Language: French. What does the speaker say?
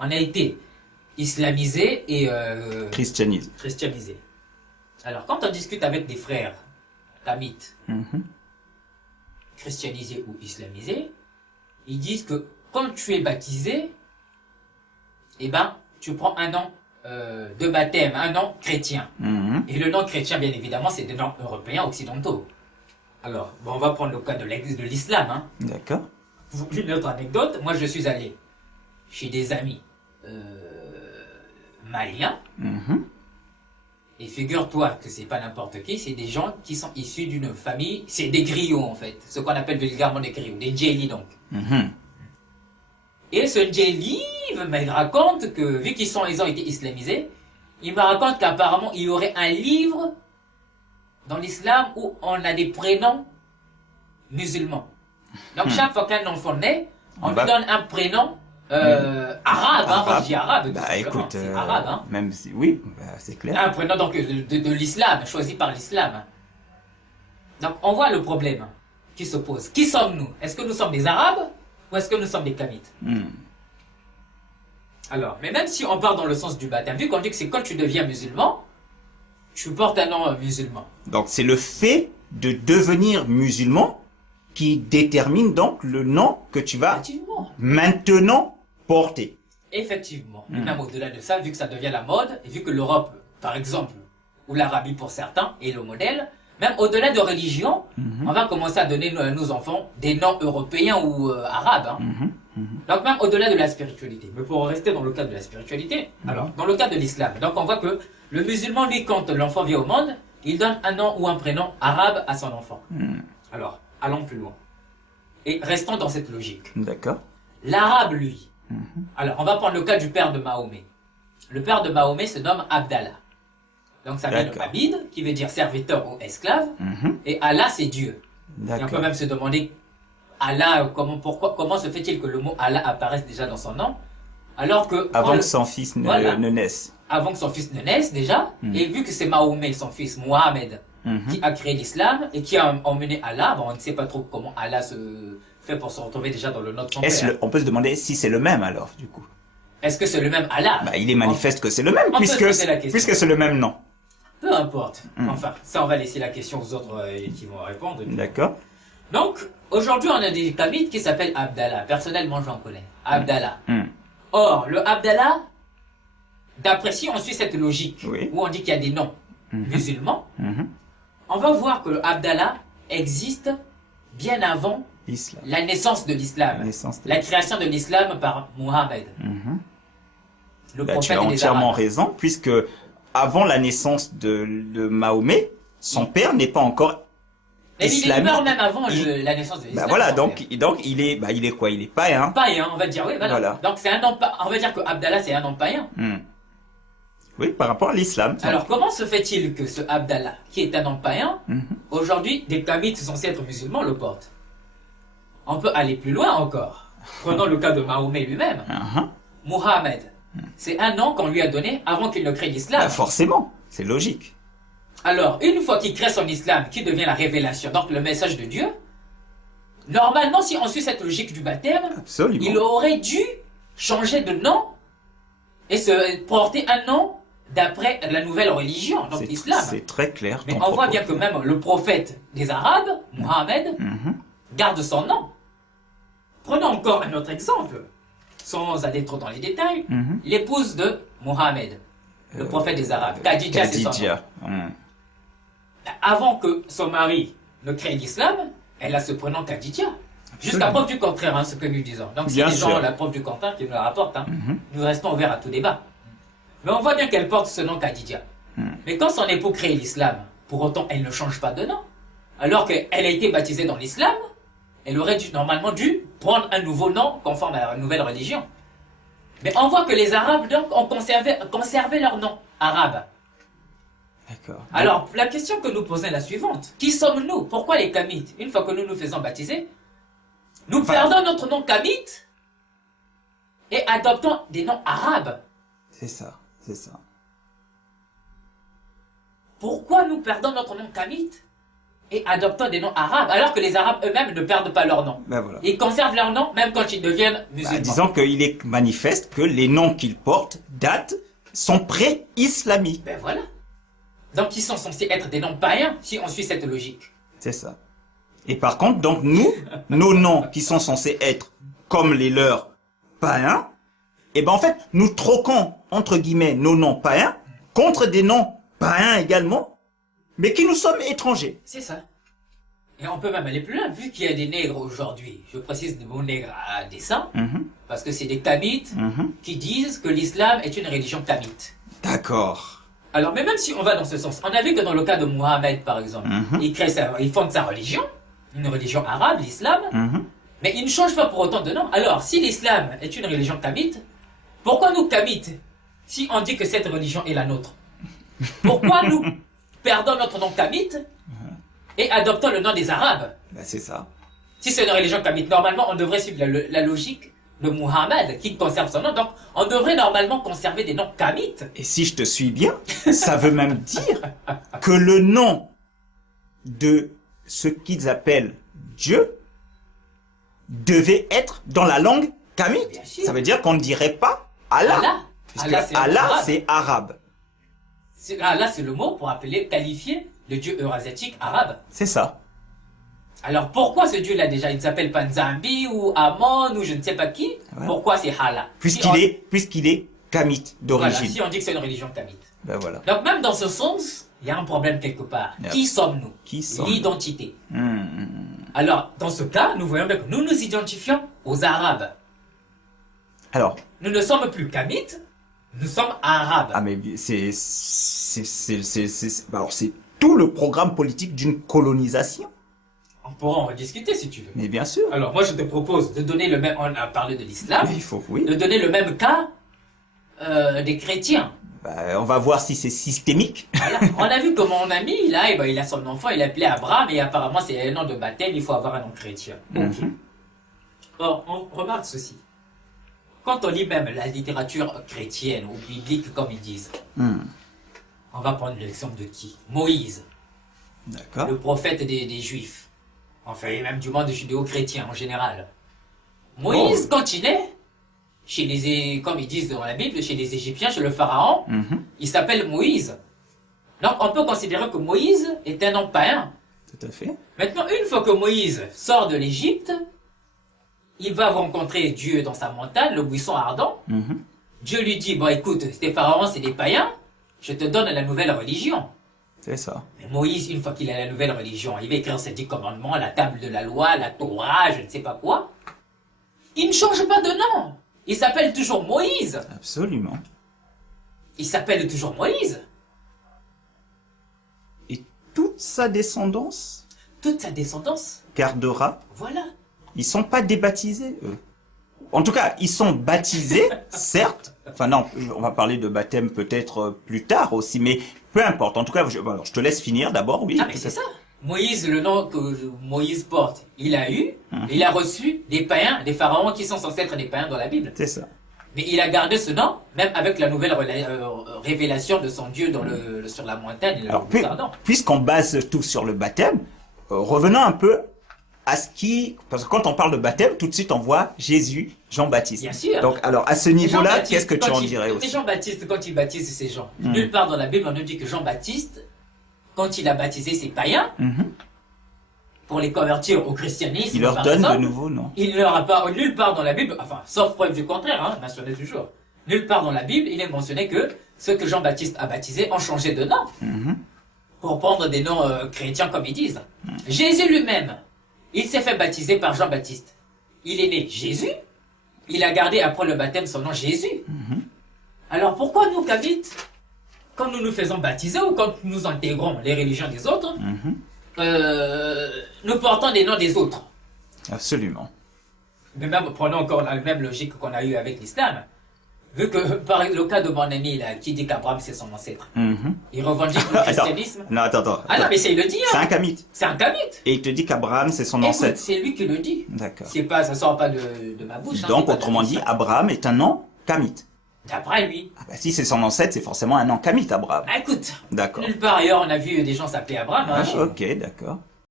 on a été islamisé et Christianisé. Alors, quand on discute avec des frères kamites, Mhm. christianisés ou islamisés, ils disent que quand tu es baptisé, eh ben, tu prends un nom de baptême, un nom chrétien. Mhm. Et le nom chrétien, bien évidemment, c'est des noms européens occidentaux. Alors, bon, on va prendre le cas de l'islam. Hein. D'accord. Une autre anecdote, moi je suis allé chez des amis maliens, Mhm. et figure-toi que c'est pas n'importe qui, c'est des gens qui sont issus d'une famille, c'est des griots en fait, ce qu'on appelle vulgairement des griots, des djélis donc. Mhm. Et ce djéli me raconte que, vu qu'ils ont été islamisés, il me raconte qu'apparemment il y aurait un livre dans l'islam où on a des prénoms musulmans. Donc chaque fois qu'un enfant naît, on lui donne un prénom arabe, hein, quand je dis arabe, Bah écoute, c'est arabe, hein. même si, oui, bah, c'est clair. Un prénom donc de l'islam, choisi par l'islam. Donc on voit le problème qui se pose. Qui sommes-nous? Est-ce que nous sommes des arabes ou est-ce que nous sommes des kamites? Alors, mais même si on part dans le sens du baptême, vu qu'on dit que c'est quand tu deviens musulman, tu portes un nom musulman. Donc c'est le fait de devenir musulman qui détermine donc le nom que tu vas Effectivement. maintenant porter. Effectivement. Et même au-delà de ça, vu que ça devient la mode, et vu que l'Europe, par exemple, ou l'Arabie pour certains, est le modèle, même au-delà de religion, on va commencer à donner à nos enfants des noms européens ou arabes. Hein. Donc même au-delà de la spiritualité. Mais pour rester dans le cadre de la spiritualité, alors, dans le cadre de l'islam, donc on voit que le musulman, lui, quand l'enfant vient au monde, il donne un nom ou un prénom arabe à son enfant. Alors, allons plus loin. Et restons dans cette logique. D'accord. L'arabe, lui. Alors, on va prendre le cas du père de Mahomet. Le père de Mahomet se nomme Abdallah. Donc, ça vient de D'accord. Abid, qui veut dire serviteur ou esclave. Et Allah, c'est Dieu. Et on peut D'accord. même se demander, Allah, comment se fait-il que le mot Allah apparaisse déjà dans son nom, alors que Avant que son fils Voilà. ne naisse. avant que son fils ne naisse déjà, et vu que c'est Mahomet, son fils Mohamed, qui a créé l'islam et qui a emmené Allah, bon, on ne sait pas trop comment Allah se fait pour se retrouver déjà dans le nom de son père. On peut se demander si c'est le même alors, du coup. Est-ce que c'est le même Allah? Bah, il est manifeste que c'est le même, on peut se poser la question. puisque c'est le même nom. Peu importe. Enfin, ça, on va laisser la question aux autres qui vont répondre. D'accord. Donc, aujourd'hui, on a des kamites qui s'appellent Abdallah. Personnellement, j'en connais. Abdallah. Or, le Abdallah, d'après si on suit cette logique, Oui. où on dit qu'il y a des noms musulmans, on va voir que le Abdallah existe bien avant Islam. la naissance de l'islam. La création de l'islam par Mohammed. Le Bah, tu prophète as des entièrement Arabes. raison, puisque avant la naissance de Mahomet, son père n'est pas encore Mais il islamique. meurt même avant la naissance de l'islam. Bah voilà, son donc père. il est quoi? Il est païen. Païen, on va dire, oui, voilà. Voilà. Donc c'est un nom, on va dire que Abdallah c'est un nom païen. Oui, par rapport à l'islam. Alors comment se fait-il que ce Abdallah, qui est un nom païen, aujourd'hui des kamites censés être musulmans le portent? On peut aller plus loin encore. Prenons le cas de Mahomet lui-même. Mohammed, c'est un nom qu'on lui a donné avant qu'il ne crée l'islam. Bah, forcément, c'est logique. Alors, une fois qu'il crée son islam, qui devient la révélation, donc le message de Dieu, normalement, si on suit cette logique du baptême, Absolument. il aurait dû changer de nom et se porter un nom d'après la nouvelle religion, donc l'islam. C'est très clair. Mais ton on voit propos. bien que même le prophète des Arabes, Mohammed, garde son nom. Prenons encore un autre exemple, sans aller trop dans les détails. L'épouse de Mohammed, le prophète des Arabes, Khadija, c'est son nom. Khadija. Avant que son mari ne crée l'islam, elle a ce prénom Khadija. Jusqu'à preuve du contraire, hein, ce que nous disons. Donc si Bien les gens sûr. ont la preuve du contraire qu'ils nous la rapportent, hein, nous restons ouverts à tout débat. Mais on voit bien qu'elle porte ce nom Khadija. Mais quand son époux crée l'islam, pour autant elle ne change pas de nom. Alors qu'elle a été baptisée dans l'islam, elle aurait normalement dû prendre un nouveau nom conforme à la nouvelle religion. Mais on voit que les Arabes donc ont conservé leur nom arabe. D'accord. Alors, la question que nous posons est la suivante. Qui sommes-nous? Pourquoi les Kamites? Une fois que nous nous faisons baptiser, nous perdons notre nom Kamite et adoptons des noms arabes. C'est ça, c'est ça. Pourquoi nous perdons notre nom Kamite et adoptant des noms arabes, alors que les Arabes eux-mêmes ne perdent pas leur nom. Ben voilà. Ils conservent leur nom même quand ils deviennent musulmans. Disons qu'il est manifeste que les noms qu'ils portent sont pré-islamiques. Ben voilà. Donc ils sont censés être des noms païens si on suit cette logique. C'est ça. Et par contre, donc nous, nos noms qui sont censés être comme les leurs païens, et ben en fait, nous troquons entre guillemets nos noms païens contre des noms païens également, mais qui nous sommes étrangers. C'est ça. Et on peut même aller plus loin, vu qu'il y a des nègres aujourd'hui, je précise le mot nègre à dessein, parce que c'est des Tamites qui disent que l'islam est une religion tamite. D'accord. Alors, mais même si on va dans ce sens, on a vu que dans le cas de Mohammed, par exemple, il fonde sa religion, une religion arabe, l'islam, mais il ne change pas pour autant de nom. Alors, si l'islam est une religion tamite, pourquoi nous tamites, si on dit que cette religion est la nôtre? Pourquoi nous perdons notre nom tamite et adoptons le nom des Arabes? Ben, c'est ça. Si c'est une religion tamite, normalement, on devrait suivre la logique de Muhammad qui conserve son nom. Donc, on devrait normalement conserver des noms tamites. Et si je te suis bien, ça veut même dire que le nom de ce qu'ils appellent Dieu devait être dans la langue kamite. Bien sûr. Ça veut dire qu'on ne dirait pas Allah. Allah. Puisque Allah, Allah, c'est arabe. Allah, c'est le mot pour qualifier le dieu eurasiatique arabe. C'est ça. Alors pourquoi ce dieu-là déjà, il ne s'appelle pas Nzambi ou Amon ou je ne sais pas qui? Ouais. Pourquoi c'est Allah? Puisqu'il est kamite d'origine. Voilà, si on dit que c'est une religion kamite. Ben voilà. Donc même dans ce sens, il y a un problème quelque part. Yep. Qui sommes-nous? Qui sommes-nous? L'identité. Alors, dans ce cas, nous voyons bien que nous nous identifions aux Arabes. Alors, Nous ne sommes plus kamites, nous sommes Arabes. mais alors c'est tout le programme politique d'une colonisation. On pourra en rediscuter si tu veux. Mais bien sûr. Alors moi je te propose de donner le même, on a parlé de l'islam, Mais il faut, oui. de donner le même cas des chrétiens. Ben, on va voir si c'est systémique. Voilà. On a vu que mon ami, là, il a son enfant, il appelé Abraham, et apparemment c'est un nom de baptême, il faut avoir un nom chrétien. Ok. Or, on remarque ceci. Quand on lit même la littérature chrétienne ou biblique, comme ils disent, on va prendre l'exemple de qui? Moïse, D'accord. le prophète des Juifs. Enfin, et même du monde judéo-chrétien en général. Moïse, quand il est, comme ils disent dans la Bible, chez les Égyptiens, chez le Pharaon, il s'appelle Moïse. Donc on peut considérer que Moïse est un nom païen. Tout à fait. Maintenant, une fois que Moïse sort de l'Égypte, il va rencontrer Dieu dans sa montagne, le buisson ardent. Dieu lui dit, bon écoute, ces pharaons c'est des païens, je te donne la nouvelle religion. C'est ça. Mais Moïse, une fois qu'il a la nouvelle religion, il va écrire ses 10 commandements, la table de la loi, la Torah, je ne sais pas quoi. Il ne change pas de nom. Il s'appelle toujours Moïse. Absolument. Il s'appelle toujours Moïse. Et toute sa descendance Toute sa descendance, gardera. voilà. Ils sont pas débaptisés, eux. En tout cas, ils sont baptisés, certes. Enfin non, on va parler de baptême peut-être plus tard aussi, mais peu importe. En tout cas, alors, je te laisse finir d'abord, oui. Ah mais c'est ça. Moïse, le nom que Moïse porte, il a eu, il a reçu des païens, des pharaons qui sont censés être des païens dans la Bible. C'est ça. Mais il a gardé ce nom, même avec la nouvelle révélation de son Dieu sur la montagne. Alors, puisqu'on base tout sur le baptême, revenons un peu à parce que quand on parle de baptême, tout de suite on voit Jésus, Jean-Baptiste. Bien sûr. Donc, alors, à ce niveau-là, Jean-Baptiste, qu'est-ce que tu quand en dirais Mais aussi? Jean-Baptiste, quand il baptise ces gens, nulle part dans la Bible on nous dit que Jean-Baptiste, quand il a baptisé ces païens, pour les convertir au christianisme, Il leur par donne exemple, de nouveau, non? il ne leur a pas, nulle part dans la Bible, enfin, sauf preuve du contraire, hein, mentionné toujours, nulle part dans la Bible, il est mentionné que ceux que Jean-Baptiste a baptisés ont changé de nom, pour prendre des noms chrétiens comme ils disent. Jésus lui-même, il s'est fait baptiser par Jean-Baptiste. Il est né Jésus, il a gardé après le baptême son nom Jésus. Alors pourquoi nous, Kavites, quand nous nous faisons baptiser ou quand nous intégrons les religions des autres, nous portons des noms des autres? Absolument. Mais même, prenons encore la même logique qu'on a eue avec l'islam. Vu que, par le cas de mon ami là, qui dit qu'Abraham c'est son ancêtre, il revendique le christianisme. Non, attends. Ah non, mais c'est il le dit, C'est hein. un kamite. C'est un kamite. Et il te dit qu'Abraham, c'est son Écoute, ancêtre. c'est lui qui le dit. D'accord. C'est pas, ça sort pas de ma bouche. hein, Donc, c'est pas autrement de dit, ça. Abraham est un nom kamite. D'après lui. Ah bah, si c'est son ancêtre, c'est forcément un nom kamite, Abraham. Ah, écoute, D'accord. nulle part ailleurs on a vu des gens s'appeler Abraham. Hein, Ah, chez nous. ok, d'accord.